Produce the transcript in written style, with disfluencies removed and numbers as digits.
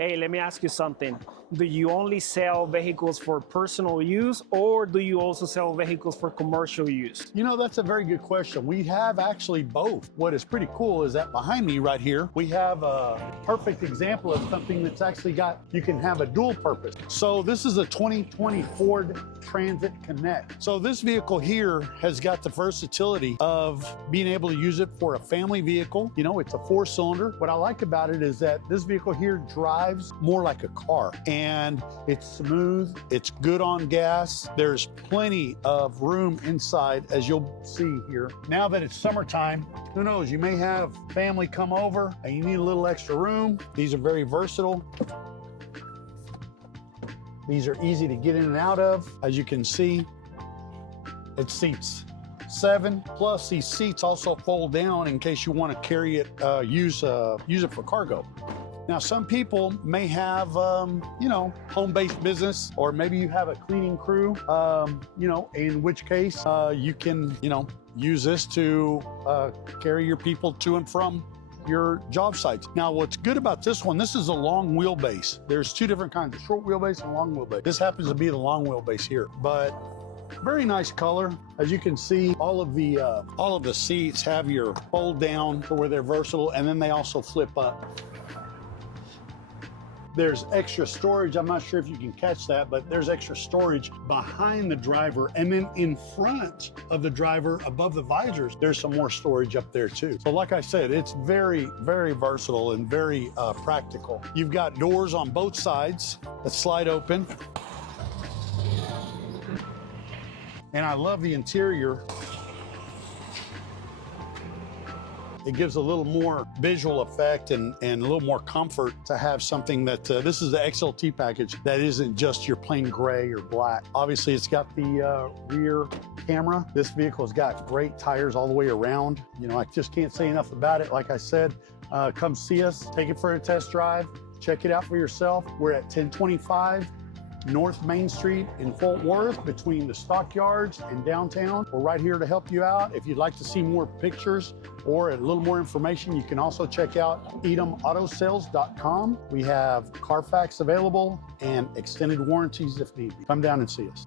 Hey, let me ask you something. Do you only sell vehicles for personal use, or do you also sell vehicles for commercial use? You know, that's a very good question. We have actually both. What is pretty cool is that behind me right here, we have a perfect example of something that's actually you can have a dual purpose. So this is a 2020 Ford Transit Connect. So this vehicle here has got the versatility of being able to use it for a family vehicle. You know, it's a 4-cylinder. What I like about it is that this vehicle here drives more like a car, and it's smooth, it's good on gas. There's plenty of room inside, as you'll see here. Now that it's summertime, who knows, you may have family come over and you need a little extra room. These are very versatile. These are easy to get in and out of. As you can see, it seats 7, plus these seats also fold down in case you want to carry it, use it for cargo. Now, some people may have, you know, home-based business, or maybe you have a cleaning crew, you know, in which case you can, you know, use this to carry your people to and from your job sites. Now, what's good about this one, this is a long wheelbase. There's 2 different kinds of short wheelbase and long wheelbase. This happens to be the long wheelbase here, but very nice color. As you can see, all of the seats have your fold down to where they're versatile, and then they also flip up. There's extra storage. I'm not sure if you can catch that, but there's extra storage behind the driver. And then in front of the driver, above the visors, there's some more storage up there too. So like I said, it's very, very versatile and very practical. You've got doors on both sides that slide open. And I love the interior. It gives a little more visual effect and a little more comfort to have something that, this is the XLT package that isn't just your plain gray or black. Obviously, it's got the rear camera. This vehicle has got great tires all the way around. You know, I just can't say enough about it. Like I said, come see us, take it for a test drive, check it out for yourself. We're at 1025 North Main Street in Fort Worth, between the stockyards and downtown. We're right here to help you out. If you'd like to see more pictures or a little more information, you can also check out edomautosales.com. We have Carfax available and extended warranties if need be. Come down and see us.